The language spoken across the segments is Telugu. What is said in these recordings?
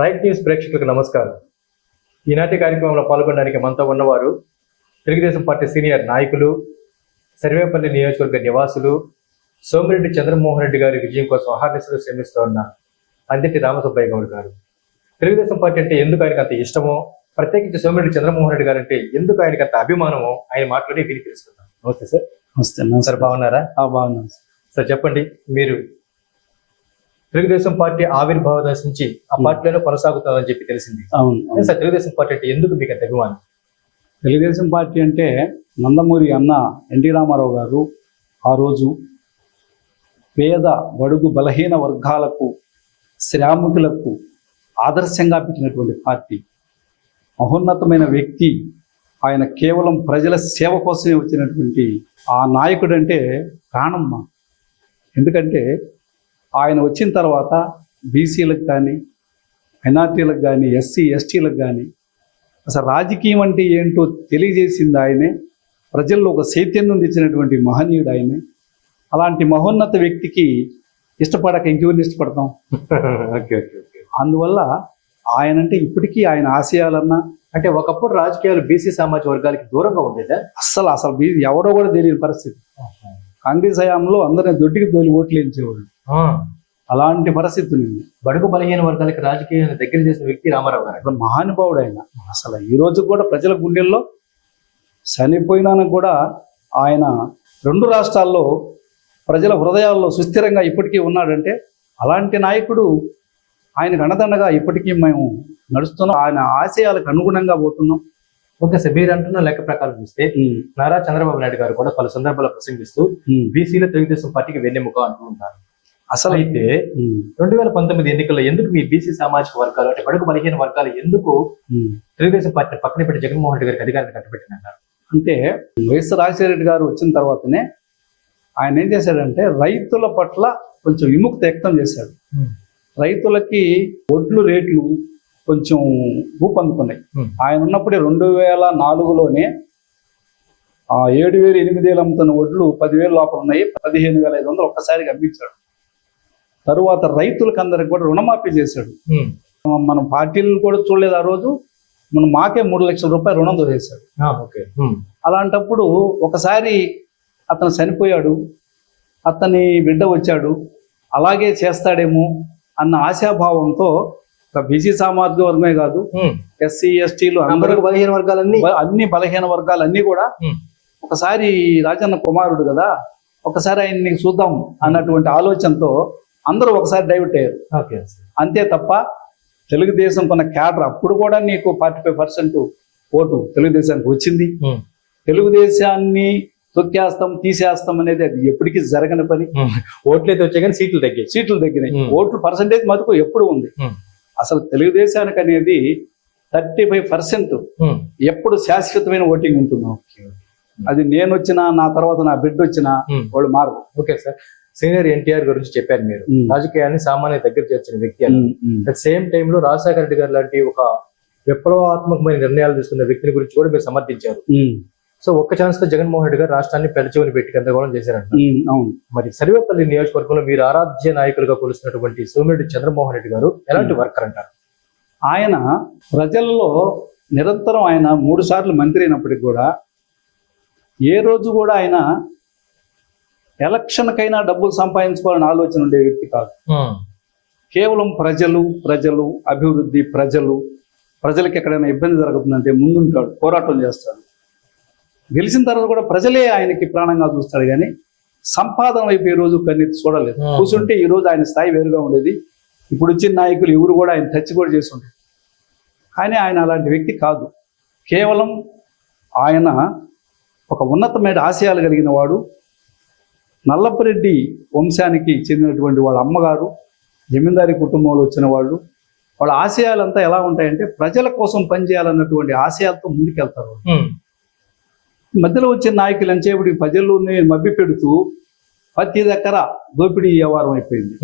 రైట్ న్యూస్ ప్రేక్షకులకు నమస్కారం. ఈనాటి కార్యక్రమంలో పాల్గొనడానికి మనతో ఉన్నవారు తెలుగుదేశం పార్టీ సీనియర్ నాయకులు సర్వేపల్లి నియోజకవర్గ నివాసులు సోమిరెడ్డి చంద్రమోహన్ రెడ్డి గారి విజయం కోసం అహర్నిశలు శ్రమిస్తూ ఉన్న అందిటి రామసుబ్బయ్య గౌడ్ గారు. తెలుగుదేశం పార్టీ అంటే ఎందుకు ఆయనకు అంత ఇష్టమో ప్రత్యేకించి సోమిరెడ్డి చంద్రమోహన్ రెడ్డి గారు అంటే ఎందుకు ఆయనకు అంత అభిమానమో ఆయన మాట్లాడి విని తెలుసుకుందాం. నమస్తే సార్. నమస్తే సార్ బాగున్నారా? బాగున్నాను సార్. సార్ చెప్పండి మీరు తెలుగుదేశం పార్టీ ఆవిర్భావ దశ నుంచి ఆ పార్టీలోనే కొనసాగుతుందని చెప్పి తెలిసింది. అవును. సార్ తెలుగుదేశం పార్టీ అంటే ఎందుకు మీకు అంత అభిమానం? తెలుగుదేశం పార్టీ అంటే నందమూరి అన్న ఎన్టీ రామారావు గారు ఆ రోజు పేద బడుగు బలహీన వర్గాలకు శ్రామికులకు ఆదర్శంగా పెట్టినటువంటి పార్టీ. మహోన్నతమైన వ్యక్తి. ఆయన కేవలం ప్రజల సేవ కోసమే వచ్చినటువంటి ఆ నాయకుడు అంటే ప్రాణమ్మ. ఎందుకంటే ఆయన వచ్చిన తర్వాత బీసీలకు కానీ మైనార్టీలకు కానీ ఎస్సీ ఎస్టీలకు కానీ అసలు రాజకీయం అంటే ఏంటో తెలియజేసింది ఆయనే. ప్రజల్లో ఒక చైతన్యం తెచ్చినటువంటి మహనీయుడు ఆయనే. అలాంటి మహోన్నత వ్యక్తికి ఇష్టపడక ఇంకెవరిని ఇష్టపడతాం? Okay okay okay. అందువల్ల ఆయన అంటే ఇప్పటికీ ఆయన ఆశయాలన్నా అంటే ఒకప్పుడు రాజకీయాలు బీసీ సామాజిక వర్గాలకి దూరంగా ఉండేదా? అస్సలు అసలు ఎవడో కూడా తెలియని పరిస్థితి. కాంగ్రెస్ హయాంలో అందరిని దొడ్డికి తోలి ఓట్లు వేయించేవాళ్ళు అలాంటి పరిస్థితి ఉంది బడుగు బలహీన వర్గాలకి రాజకీయాన్ని దగ్గర చేసిన వ్యక్తి రామారావు గారు. అసలు మహానుభావుడు ఆయన. అసలు ఈ రోజు కూడా ప్రజల గుండెల్లో చనిపోయినాను కూడా ఆయన రెండు రాష్ట్రాల్లో ప్రజల హృదయాల్లో సుస్థిరంగా ఇప్పటికీ ఉన్నాడంటే అలాంటి నాయకుడు ఆయనకు అండదండగా ఇప్పటికీ మేము నడుస్తున్నాం. ఆయన ఆశయాలకు అనుగుణంగా పోతున్నాం. ఓకే సార్ మీరు అంటున్న లెక్క ప్రకారం చూస్తే నారా చంద్రబాబు నాయుడు గారు కూడా పలు సందర్భాల్లో ప్రసంగిస్తూ. బీసీలో తెలుగుదేశం పార్టీకి వెన్నెముక అంటూ ఉంటారు. అసలు అయితే రెండు వేల పంతొమ్మిది ఎన్నికల్లో ఎందుకు మీ బీసీ సామాజిక వర్గాలు అంటే బడుగు బలహీన వర్గాలు ఎందుకు. తెలుగుదేశం పార్టీ పక్కన పెట్టి జగన్మోహన్ రెడ్డి గారికి అధికారాన్ని కట్టబెట్టినారు అంటే వైఎస్ రాజశేఖర రెడ్డి గారు వచ్చిన తర్వాతనే ఆయన ఏం చేశాడంటే రైతుల పట్ల కొంచెం విముక్తి వ్యక్తం చేశాడు. రైతులకి ఒడ్లు రేట్లు కొంచెం ఊపందుకున్నాయి. ఆయన ఉన్నప్పుడే రెండు వేల నాలుగులోనే ఆ ఏడు వేలు ఎనిమిది వేలు అమ్ముతున్న ఒడ్లు పదివేలు లోపల ఉన్నాయి పదిహేను వేల ఐదు వందలు ఒక్కసారిగా అమ్మించాడు. తరువాత రైతులకు అందరికి కూడా రుణమాఫీ చేశాడు. మనం పార్టీలు కూడా చూడలేదు ఆ రోజు. మనం మాకే మూడు లక్షల రూపాయలు రుణం దొరేశాడు. ఓకే. అలాంటప్పుడు ఒకసారి అతను చనిపోయాడు. అతని బిడ్డ వచ్చాడు. అలాగే చేస్తాడేమో అన్న ఆశాభావంతో ఒక బీసీ సామాజిక వర్గమే కాదు ఎస్సీ ఎస్టీలు అందరూ బలహీన వర్గాలన్నీ. అన్ని బలహీన వర్గాలు అన్ని కూడా. ఒకసారి రాజన్న కుమారుడు కదా ఒకసారి ఆయన్ని చూద్దాం అన్నటువంటి ఆలోచనతో అందరూ ఒకసారి డైవర్ట్ అయ్యారు. అంతే తప్ప తెలుగుదేశం కొన్న క్యాడర్ అప్పుడు కూడా నీకు ఫార్టీ ఫైవ్ పర్సెంట్ ఓటు తెలుగుదేశానికి వచ్చింది. తెలుగుదేశాన్ని తొక్కేస్తాం తీసేస్తాం అనేది అది ఎప్పటికీ జరగని పని. ఓట్లయితే వచ్చాయి కానీ సీట్లు తగ్గాయి. సీట్లు తగ్గినాయి. ఓట్లు పర్సంటేజ్ మటుకు ఎప్పుడు ఉంది. అసలు తెలుగుదేశానికి అనేది థర్టీ ఫైవ్ పర్సెంట్ ఎప్పుడు శాశ్వతమైన ఓటింగ్ ఉంటుంది. అది నేను వచ్చినా నా తర్వాత నా బిడ్డ వచ్చినా వాళ్ళు మారదు ఓకే సార్. సీనియర్ ఎన్టీఆర్ గురించి చెప్పారు మీరు. రాజకీయాన్ని సామాన్య దగ్గర చేర్చిన వ్యక్తి అని అట్ సేమ్ టైంలో రాజశేఖర రెడ్డి గారు లాంటి ఒక విప్లవాత్మకమైన నిర్ణయాలు తీసుకున్న వ్యక్తిని గురించి కూడా మీరు సమర్థించారు. సో ఒక్క ఛాన్స్తో జగన్మోహన్ రెడ్డి గారు రాష్ట్రాన్ని పెడచెవిని పెట్టి గందరగోళం చేశారంట. అవును. మరి సర్వేపల్లి నియోజకవర్గంలో మీరు ఆరాధ్య నాయకులుగా కొలుస్తున్నటువంటి సోమిరెడ్డి చంద్రమోహన్ రెడ్డి గారు ఎలాంటి వర్కర్ అంటారు? ఆయన ప్రజల్లో నిరంతరం ఆయన మూడు సార్లు మంత్రి అయినప్పటికి కూడా ఏ రోజు కూడా ఆయన ఎలక్షన్కైనా డబ్బులు సంపాదించుకోవాలని ఆలోచన ఉండే వ్యక్తి కాదు. కేవలం ప్రజలు ప్రజలు అభివృద్ధి ప్రజలు ప్రజలకు ఎక్కడైనా ఇబ్బంది జరుగుతుందంటే ముందుంటాడు పోరాటం చేస్తాడు. గెలిచిన తర్వాత కూడా ప్రజలే ఆయనకి ప్రాణంగా చూస్తాడు కానీ సంపాదన వైపు ఈ రోజు కన్నెత్తి చూడలేదు. Hmm. కూర్చుంటే ఈ రోజు ఆయన స్థాయి వేరుగా ఉండేది. ఇప్పుడు వచ్చిన నాయకులు ఎవరు కూడా ఆయన టచ్ కూడా చేసి ఉంటారు కానీ ఆయన అలాంటి వ్యక్తి కాదు. కేవలం ఆయన ఒక ఉన్నతమైన ఆశయాలు కలిగిన వాడు నల్లపరెడ్డి వంశానికి చెందినటువంటి వాళ్ళ అమ్మగారు జమీందారీ కుటుంబంలో వచ్చిన వాళ్ళు వాళ్ళ ఆశయాలంతా ఎలా ఉంటాయంటే ప్రజల కోసం పనిచేయాలన్నటువంటి ఆశయాలతో ముందుకెళ్తారు. మధ్యలో వచ్చిన నాయకులు ఎంతసేపటి ప్రజల్లోనే మభ్య పెడుతూ ప్రతి దగ్గర దోపిడీ వ్యవహారం అయిపోయింది.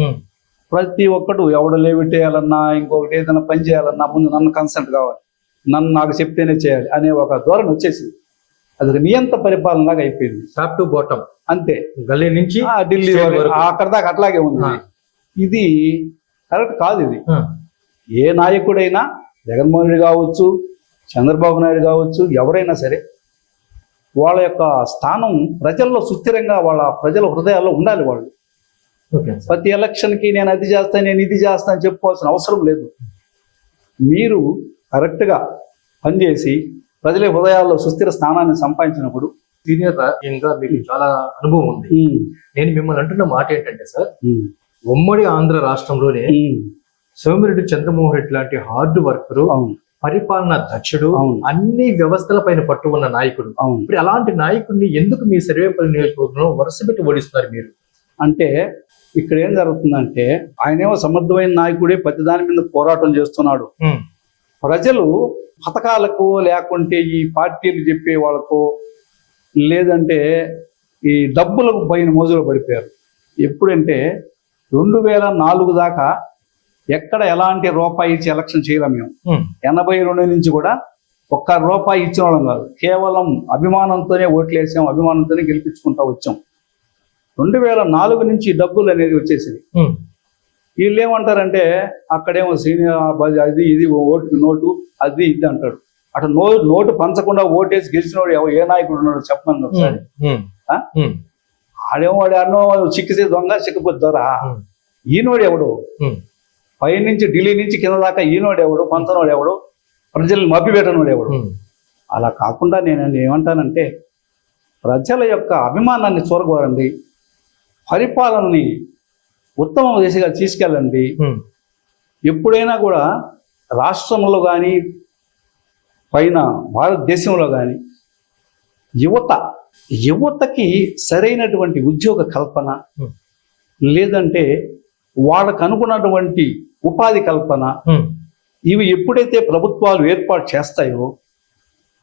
ప్రతి ఒక్కడు ఎవడు లేవిటేయాలన్నా ఇంకొకటి ఏదైనా పని చేయాలన్నా ముందు నన్ను కన్సల్ట్ కావాలి. నన్ను నాకు చెప్తేనే చేయాలి అనే ఒక ధోరణి వచ్చేసింది. అది ఒక నియంత పరిపాలనలాగా అయిపోయింది. టాప్ టు బాటమ్ అంతే. గల్లీ నుంచి ఆ ఢిల్లీ అక్కడ దాకా అట్లాగే ఉంది. ఇది కరెక్ట్ కాదు ఇది. ఏ నాయకుడైనా జగన్మోహన్ రెడ్డి కావచ్చు చంద్రబాబు నాయుడు కావచ్చు ఎవరైనా సరే వాళ్ళ యొక్క స్థానం ప్రజల్లో సుస్థిరంగా వాళ్ళ ప్రజల హృదయాల్లో ఉండాలి వాళ్ళు. ప్రతి ఎలక్షన్కి నేను అది చేస్తాను నేను ఇది చేస్తాను అని చెప్పుకోవాల్సిన అవసరం లేదు. మీరు కరెక్ట్గా పనిచేసి ప్రజల హృదయాల్లో సుస్థిర స్థానాన్ని సంపాదించినప్పుడు సీనియర్ రాజకీయంగా మీకు చాలా అనుభవం ఉంది. నేను మిమ్మల్ని అంటున్న మాట ఏంటంటే సార్ ఉమ్, ఉమ్మడి ఆంధ్ర రాష్ట్రంలోనే సోమిరెడ్డి చంద్రమోహన్ రెడ్డి లాంటి హార్డ్ వర్కరు అవును. పరిపాలన దక్షుడు అవును. అన్ని వ్యవస్థల పైన పట్టు ఉన్న నాయకుడు. అవును. ఇప్పుడు అలాంటి నాయకుడిని ఎందుకు మీ సర్వేపల్లి నియోజకవర్గంలో వరుస పెట్టి ఓడిస్తున్నారు మీరు? అంటే ఇక్కడ ఏం జరుగుతుందంటే ఆయనేమో సమర్థమైన నాయకుడే ప్రతి దాని మీద పోరాటం చేస్తున్నాడు. ప్రజలు పథకాలకు లేకుంటే ఈ పార్టీలు చెప్పే వాళ్ళకు లేదంటే ఈ డబ్బులకు పైన మోజులో పడిపోయారు. ఎప్పుడంటే రెండు వేల నాలుగు దాకా ఎక్కడ ఎలాంటి రూపాయి ఇచ్చి ఎలక్షన్ చేయలేం మేము. ఎనభై రెండు నుంచి కూడా ఒక్క రూపాయి ఇచ్చిన వాళ్ళం కాదు. కేవలం అభిమానంతోనే ఓట్లు వేసాం అభిమానంతోనే గెలిపించుకుంటా వచ్చాం. రెండు వేల నాలుగు నుంచి డబ్బులు అనేది వచ్చేసింది వీళ్ళు ఏమంటారంటే అక్కడేమో సీనియర్ అది ఇది ఓటుకి నోటు అది ఇది అంటాడు. అటు నో నోటు పంచకుండా ఓటేసి గెలిచినోడు ఏ నాయకుడు ఉన్నాడు చెప్పమని ఒకసారి? ఆడేమో వాడు అన్నో చిక్కితే దొంగ చిక్కపోతే దొర ఈనోడు ఎవడు? పై నుంచి ఢిల్లీ నుంచి కింద దాకా ఈనోడు ఎవడు పంచనోడు ఎవడు ప్రజల్ని మభ్యపెట్టనోడు ఎవడు? అలా కాకుండా నేను ఏమంటానంటే ప్రజల యొక్క అభిమానాన్ని చూరగోరండి పరిపాలనని ఉత్తమ దిశగా తీసుకెళ్ళండి. ఎప్పుడైనా కూడా రాష్ట్రంలో కానీ పైన భారతదేశంలో కానీ యువత యువతకి సరైనటువంటి ఉద్యోగ కల్పన. లేదంటే వాళ్ళకు అనుకున్నటువంటి ఉపాధి కల్పన ఇవి ఎప్పుడైతే ప్రభుత్వాలు ఏర్పాటు చేస్తాయో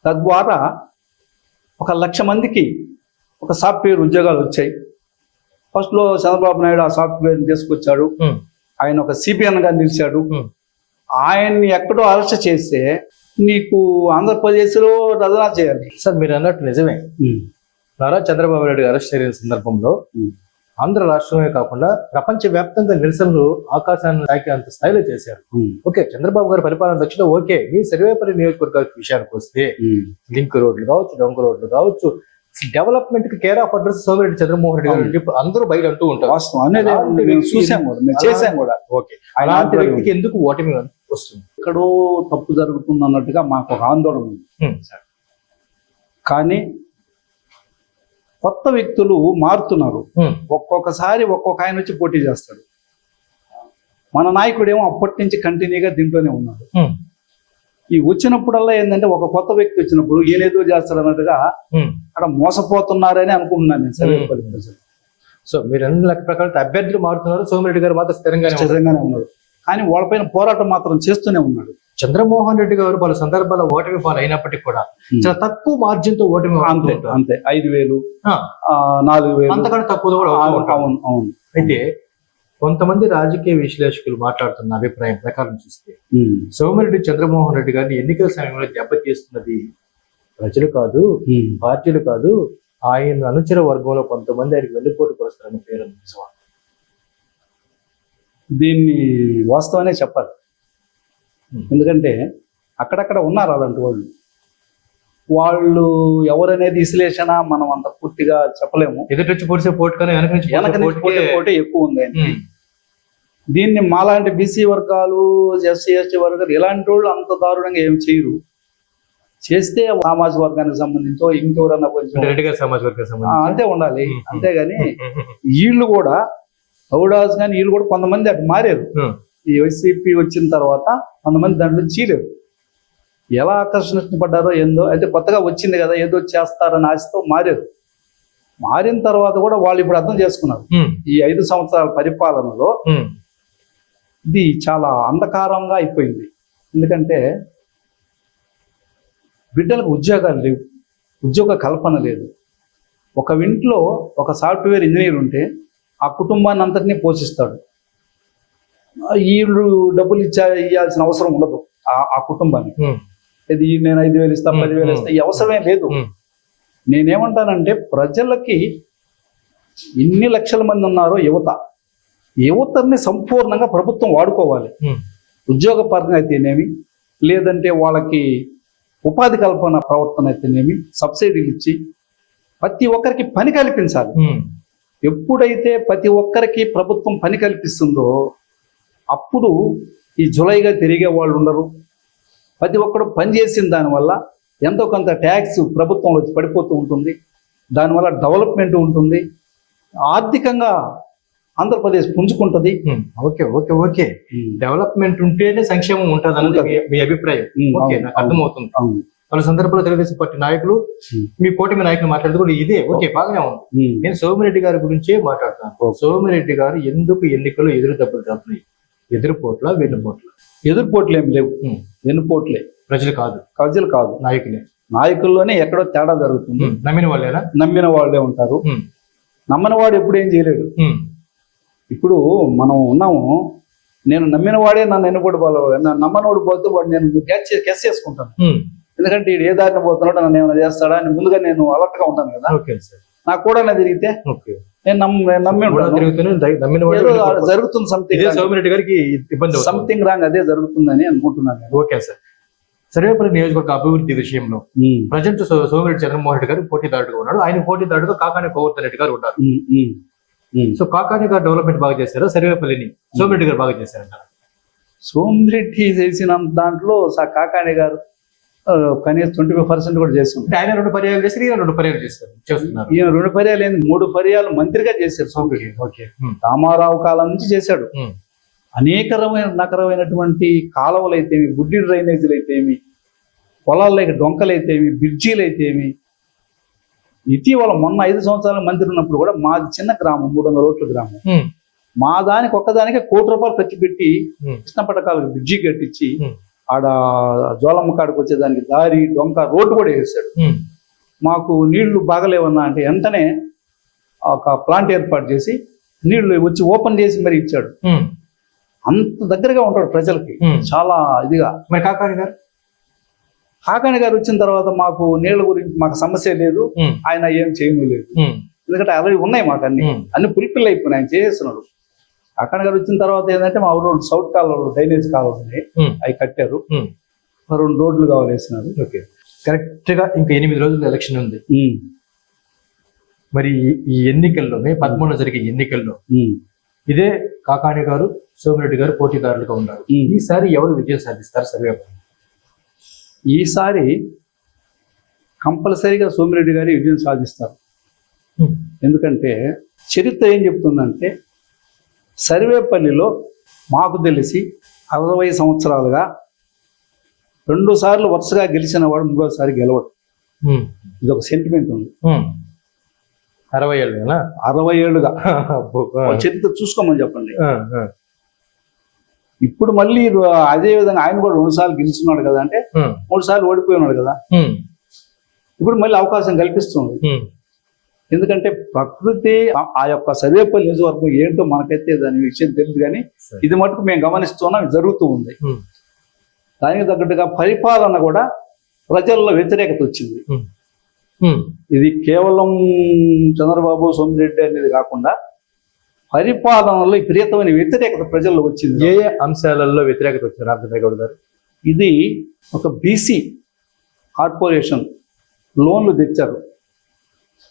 తద్వారా ఒక లక్ష మందికి ఒక సాఫ్ట్వేర్ ఉద్యోగాలు వచ్చాయి. ఫస్ట్లో చంద్రబాబు నాయుడు ఆ సాఫ్ట్వేర్ తీసుకొచ్చాడు. ఆయన ఒక సిపిఎన్గా నిలిచాడు. ఆయన్ని ఎక్కడో అరెస్ట్ చేస్తే నీకు ఆంధ్రప్రదేశ్లో రచన చేయాలి. సార్ మీరు అన్నట్టు నిజమే. నారా చంద్రబాబు నాయుడు అరెస్ట్ అయిన సందర్భంలో. ఆంధ్ర రాష్ట్రమే కాకుండా ప్రపంచ వ్యాప్తంగా నిరసనలు ఆకాశాన్ని తాకే అంత స్థాయిలో చేశారు. ఓకే చంద్రబాబు గారి పరిపాలన దక్షిణ ఓకే. మీ సర్వేపల్లి నియోజకవర్గ విషయానికి వస్తే లింక్ రోడ్లు కావచ్చు డొంక రోడ్లు కావచ్చు డెవలప్మెంట్కి care of address Somireddy Chandramohan Reddy గారు అందరూ బయట అంటూ ఉంటారు. చూసాం కూడా. ఓకే. అలాంటి వ్యక్తికి ఎందుకు ఓటమి వస్తుంది? ఎక్కడో తప్పు జరుగుతుంది అన్నట్టుగా మాకు ఒక ఆందోళన ఉంది. కానీ కొత్త వ్యక్తులు మారుతున్నారు. ఒక్కొక్కసారి ఒక్కొక్క ఆయన వచ్చి పోటీ చేస్తాడు. మన నాయకుడేమో అప్పటి నుంచి కంటిన్యూగా దీంట్లోనే ఉన్నాడు. ఈ వచ్చినప్పుడల్లా ఏంటంటే ఒక కొత్త వ్యక్తి వచ్చినప్పుడు ఏదో చేస్తాడు అన్నట్టుగా. అక్కడ మోసపోతున్నారని అనుకుంటున్నాను నేను ప్రజలు సో మీరు అన్ని లెక్క ప్రకారం అభ్యర్థులు మారుతున్నారు. సోమిరెడ్డి గారు మాత్రం స్థిరంగానే ఉన్నారు. స్థిరంగానే ఉన్నాడు కానీ వాళ్ళపైన పోరాటం మాత్రం చేస్తూనే ఉన్నాడు. చంద్రమోహన్ రెడ్డి గారు పలు సందర్భాల్లో ఓటమి పాలు అయినప్పటికీ కూడా చాలా తక్కువ మార్జిన్తో ఓటమి అంతే. అంతే. ఐదు వేలు నాలుగు వేలు. అంతకంటే తక్కువ కూడా. అవును అవును. అయితే కొంతమంది రాజకీయ విశ్లేషకులు మాట్లాడుతున్న అభిప్రాయం ప్రకారం చూస్తే సోమిరెడ్డి చంద్రమోహన్ రెడ్డి గారిని ఎన్నికల సమయంలో దెబ్బతీస్తున్నది ప్రజలు కాదు. పార్టీలు కాదు ఆయన అనుచర వర్గంలో కొంతమంది ఆయనకి వెన్నుపోటు పరుస్తారని పేరు. నిజమా? దీన్ని వాస్తవనే చెప్పాలి. ఎందుకంటే అక్కడక్కడ ఉన్నారు అలాంటి వాళ్ళు వాళ్ళు ఎవరనేది విశ్లేషణ మనం అంత పూర్తిగా చెప్పలేము. ఎదుటి పొడిసే పోటు కానీ వెనక నుంచి వెనక నుంచి పోటీ పోటీ ఎక్కువ ఉంది దీన్ని మాలాంటి బీసీ వర్గాలు ఎస్సీ ఎస్టీ వర్గాలు ఇలాంటి వాళ్ళు అంత దారుణంగా ఏం చేయరు. చేస్తే సామాజిక వర్గానికి సంబంధించో ఇంకెవరన్నా కొంచెం సమాజ అంతే ఉండాలి. అంతేగాని వీళ్ళు కూడా గౌడాస్ కానీ వీళ్ళు కూడా కొంతమంది అటు మారారు. ఈ వైసీపీ వచ్చిన తర్వాత కొంతమంది దాంట్లో చీలేరు ఎలా ఆకర్షించబడ్డారో ఏందో అయితే కొత్తగా వచ్చింది కదా ఏదో చేస్తారని ఆశతో మారారు. మారిన తర్వాత కూడా వాళ్ళు ఇప్పుడు అర్థం చేసుకున్నారు. ఈ ఐదు సంవత్సరాల పరిపాలనలో ఇది చాలా అంధకారంగా అయిపోయింది. ఎందుకంటే బిడ్డలకు ఉద్యోగాలు లేవు ఉద్యోగ కల్పన లేదు. ఒక ఇంట్లో ఒక సాఫ్ట్వేర్ ఇంజనీర్ ఉంటే ఆ కుటుంబాన్ని అంతటినీ పోషిస్తాడు. వీళ్ళు డబ్బులు ఇచ్చా ఇవ్వాల్సిన అవసరం ఉండదు ఆ కుటుంబానికి. ఇది నేను ఐదు వేలు ఇస్తా పదివేలు ఇస్తా ఈ అవసరమే లేదు. నేనేమంటానంటే ప్రజలకి ఇన్ని లక్షల మంది ఉన్నారో యువత. యువతని సంపూర్ణంగా ప్రభుత్వం వాడుకోవాలి. ఉమ్, ఉద్యోగ పరంగా అయితేనేమి లేదంటే వాళ్ళకి ఉపాధి కల్పన ప్రవర్తన అయితేనేమి సబ్సిడీలు ఇచ్చి ప్రతి ఒక్కరికి పని కల్పించాలి. ఎప్పుడైతే ప్రతి ఒక్కరికి ప్రభుత్వం పని కల్పిస్తుందో అప్పుడు ఈ జులైగా తిరిగే వాళ్ళు ఉండరు. ప్రతి ఒక్కడు పని చేసిన దానివల్ల ఎంతో కొంత ట్యాక్స్ ప్రభుత్వంలో వచ్చి పడిపోతూ ఉంటుంది. దానివల్ల డెవలప్మెంట్ ఉంటుంది. ఆర్థికంగా Andhra Pradesh పుంజుకుంటుంది. Okay okay okay. Development ఉంటేనే సంక్షేమం ఉంటుంది. అన్నది మీ- అభిప్రాయం. ఓకే నాకు అర్థమవుతుంది. పలు సందర్భంలో తెలుగుదేశం పార్టీ నాయకులు. మీ కూటమి నాయకులు మాట్లాడుతూ కూడా ఇదే. ఓకే బాగానే ఉంది. నేను సోమిరెడ్డి గారి గురించే మాట్లాడుతున్నాను. సోమిరెడ్డి గారు ఎందుకు ఎన్నికలు ఎదురు దెబ్బలు తప్పున్నాయి ఎదురుపోట్ల వెన్నుపోట్ల ఎదురుపోట్లు ఏం లేవు. వెన్నుపోట్లే ప్రజలు కాదు. కవజలు కాదు. నాయకులే. నాయకుల్లోనే ఎక్కడో తేడా జరుగుతుంది. నమ్మిన వాళ్ళేనా? నమ్మిన వాళ్ళే ఉంటారు. నమ్మని వాడు ఎప్పుడు ఏం చేయలేడు. ఇప్పుడు మనం ఉన్నాము. నేను నమ్మిన వాడే నన్ను ఎన్నుకోడు వాళ్ళు నమ్మనోడు పోతే వాడు నేను క్యాచ్ కెస్ చేసుకుంటాను. ఎందుకంటే ఏ దారిని పోతున్నాడో నన్ను ఏమైనా చేస్తాడా అని ముందుగా నేను అలర్ట్గా ఉంటాను కదా. Okay sir. నాకు కూడా తిరిగితే ఓకే. నేను నమ్మ. జరుగుతుంది సంథింగ్ సోమిరెడ్డి గారికి ఇబ్బంది సంథింగ్ రాంగ్ అదే జరుగుతుందని అనుకుంటున్నాను నేను. Okay sir. సర్వేపల్లి నియోజకవర్గ అభివృద్ధి విషయంలో ప్రజెంట్ సోమిరెడ్డి చంద్రమోహన్ రెడ్డి గారు పోటీదారుడుగా ఉన్నాడు ఆయన పోటీదారుడుగా కాకాని గోవర్ధన్ రెడ్డి గారు ఉన్నారు. సో కాకాని గారు డెవలప్మెంట్ బాగా చేశారా? సర్వేపల్లిని సోమిరెడ్డి గారు బాగా చేశారంటారు? సోమిరెడ్డి చేసిన దాంట్లో సా కాకాణి గారు కనీసం ట్వంటీ ఫైవ్ పర్సెంట్ కూడా అంటే ఆయన రెండు పర్యాలు చేసి ఈయన రెండు పర్యాలు చేస్తారు చేస్తున్నారు. ఈయన రెండు పర్యాలు ఏంది మూడు పర్యాలు మంత్రిగా చేశారు సోమిరెడ్డి ఓకే. రామారావు కాలం నుంచి చేశాడు. ఉమ్. అనేకరమైన నకరమైనటువంటి కాలువలు అయితేమి గుడ్డి డ్రైనేజీలు అయితేమి పొలాలకి డొంకలు అయితేమి బ్రిడ్జీలు అయితేమి ఇటీవల మొన్న ఐదు సంవత్సరాల మంత్రి ఉన్నప్పుడు కూడా మాది చిన్న గ్రామం మూడు వందల ఓట్ల గ్రామం. మా దానికి ఒక్కదానికే కోటి రూపాయలు ఖర్చు పెట్టి కృష్ణ పథకాలకు బ్రిడ్జి కట్టించి ఆడ జోలమ్మ కాడికి వచ్చేదానికి దారి డొంక రోడ్డు కూడా వేసాడు మాకు నీళ్ళు బాగలేవన్నా అంటే వెంటనే ఒక ప్లాంట్ ఏర్పాటు చేసి నీళ్ళు వచ్చి ఓపెన్ చేసి మరి ఇచ్చాడు. అంత దగ్గరగా ఉంటాడు ప్రజలకి. చాలా ఇదిగా. మరి కాకాని గారు? కాకాని గారు వచ్చిన తర్వాత మాకు నీళ్ళ గురించి మాకు సమస్య లేదు. ఆయన ఏం చేయను లేదు. ఎందుకంటే ఆల్రెడీ ఉన్నాయి మాకు అన్ని. అన్ని పులిపిల్ అయిపోయినాయి ఆయన చేస్తున్నాడు. కాకాని గారు వచ్చిన తర్వాత ఏంటంటే మా ఊరు సౌత్ కాలువలు డ్రైనేజ్ కాలువలు ఉన్నాయి అవి కట్టారు. రెండు రోడ్లు కావాలి వేసినారు ఓకే. కరెక్ట్గా ఇంకా ఎనిమిది రోజులు ఎలక్షన్ ఉంది. మరి ఈ- ఎన్నికల్లో మే పదమూడున జరిగే ఎన్నికల్లో ఇదే కాకాని గారు సోమిరెడ్డి గారు పోటీదారులుగా ఉన్నారు. ఈసారి ఎవరు విజయం సాధిస్తారు సర్వేపల్లి? ఈసారి కంపల్సరీగా సోమిరెడ్డి గారి విజయం సాధిస్తారు. ఎందుకంటే చరిత్ర ఏం చెప్తుందంటే సర్వేపల్లిలో మాకు తెలిసి అరవై సంవత్సరాలుగా రెండు సార్లు వరుసగా గెలిచిన వాడు మూడోసారి గెలవడు. ఇది ఒక సెంటిమెంట్ ఉంది. అరవై ఏళ్ళేనా? అరవై ఏళ్ళుగా. చరిత్ర చూసుకోమని చెప్పండి. ఇప్పుడు మళ్ళీ అదే విధంగా ఆయన కూడా రెండు సార్లు గెలుచున్నాడు కదా అంటే మూడు సార్లు ఓడిపోయి ఉన్నాడు కదా. ఇప్పుడు మళ్ళీ అవకాశం కల్పిస్తుంది. ఎందుకంటే ప్రకృతి ఆ- యొక్క సర్వేపల్లి నియోజకవర్గం ఏంటో మనకైతే దాని విషయం తెలియదు కానీ. ఇది మటుకు మేము గమనిస్తున్నాం జరుగుతూ ఉంది. దానికి తగ్గట్టుగా పరిపాలన కూడా ప్రజల్లో వ్యతిరేకత వచ్చింది. ఇది కేవలం చంద్రబాబు సోమిరెడ్డి అనేది కాకుండా పరిపాలనలో విపరీతమైన వ్యతిరేకత ప్రజల్లో వచ్చింది. ఏ ఏ అంశాలలో వ్యతిరేకత వచ్చింది రామచంద్ర గౌడ్ గారు? ఇది ఒక బీసీ కార్పొరేషన్ లోన్లు తెచ్చారు.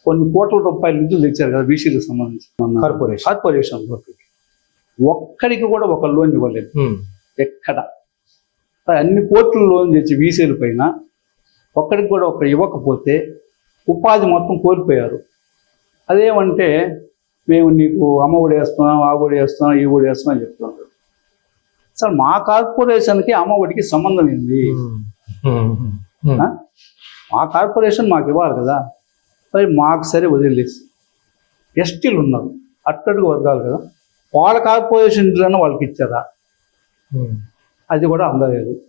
కొన్ని కోట్ల రూపాయల నిధులు తెచ్చారు కదా బీసీలకు సంబంధించి. కార్పొరేషన్ కార్పొరేషన్ ఒక్కడికి కూడా ఒక లోన్ ఇవ్వలేదు. ఉమ్, ఎక్కడ? అన్ని కోట్లు లోన్ తెచ్చి బీసీల పైన ఒక్కడికి కూడా ఒక ఇవ్వకపోతే ఉపాధి మొత్తం కోల్పోయారు. అదేమంటే మేము నీకు అమ్మ ఒడి వేస్తున్నాం ఆ ఒడి వేస్తున్నాం ఈ ఒడి వేస్తున్నాం అని చెప్తున్నారు సార్ మా కార్పొరేషన్కి అమ్మ ఒడికి సంబంధం ఏంది? ఉమ్, ఆ? మా కార్పొరేషన్ మాకు ఇవ్వాలి కదా. మరి మాకు సరే వదిలేసి ఎస్టీలు ఉన్నారు. అట్టడుగు వర్గాలు కదా. వాళ్ళ కార్పొరేషన్ ఇంట్లోనే వాళ్ళకి ఇచ్చారా. అది కూడా అందలేదు.